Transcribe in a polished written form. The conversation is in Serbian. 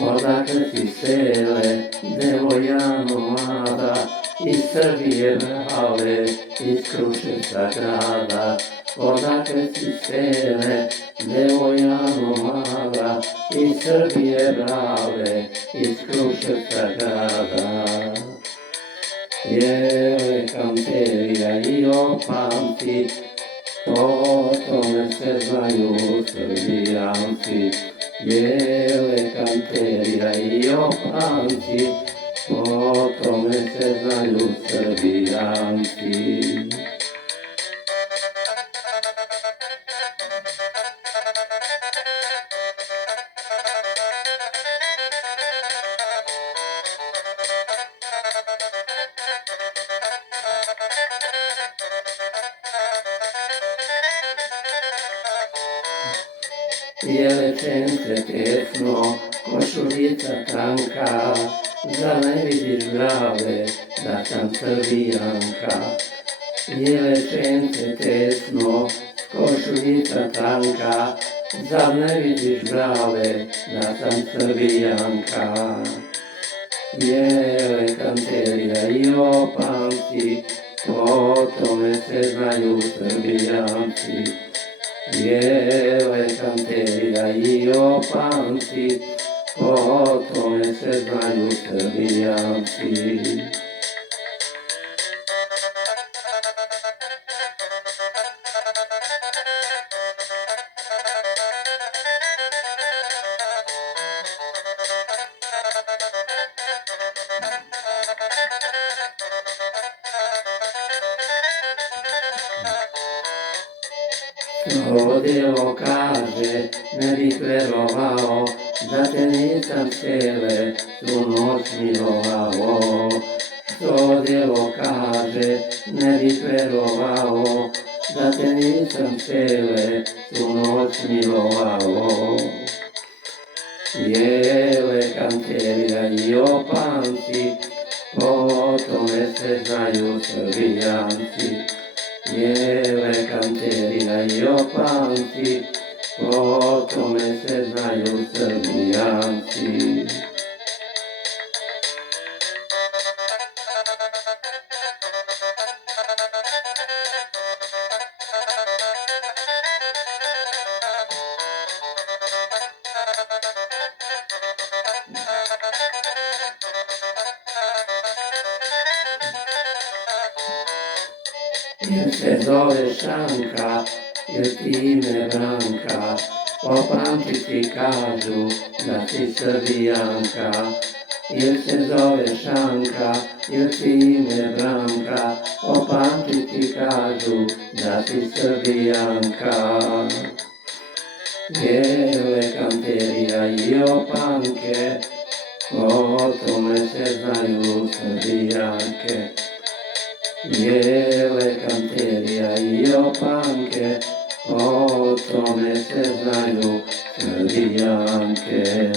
Odakle si sele, devojano mlada, iz Srbije brave, iz Kruševca grada. Odakle si sele, devojano mlada, iz Srbije brave, iz Kruševca grada. Jele kanterija i opanci, po tome se znaju Srbijanci. Jele kanterija i opanci, po tome se znaju Srbijanci. Jelečence tesno, košuljica tanka, zar ne vidiš glave da sam Srbijanka? Jelečence tesno, košuljica tanka, zar ne vidiš glave da sam Srbijanka? Jele kanterija i opanci, po tome se znaju Srbijanci. Jele kanterija i opanci, po tome se znaju Srbijanci. To djelo kaže, ne bih verovao, da te nisam cele tu noć milovao. To djelo kaže, ne bih verovao, da te nisam cele tu noć milovao. Jele kanterija i opanci, po tome se znaju Srbijanci. Jele kanterija i opanci, po tome se znaju Srbijanci. Jer se zove Šanka, jer ti ime Branka, opamtiti kažu da si Srbijanka. Jer se zove Šanka, jer ti ime Branka, opamtiti kažu da si Srbijanka. Jele kanterija i opanke, po tome se znaju Srbijanke. Jele kanterija i opanke, po tome se znaju Srbijanke.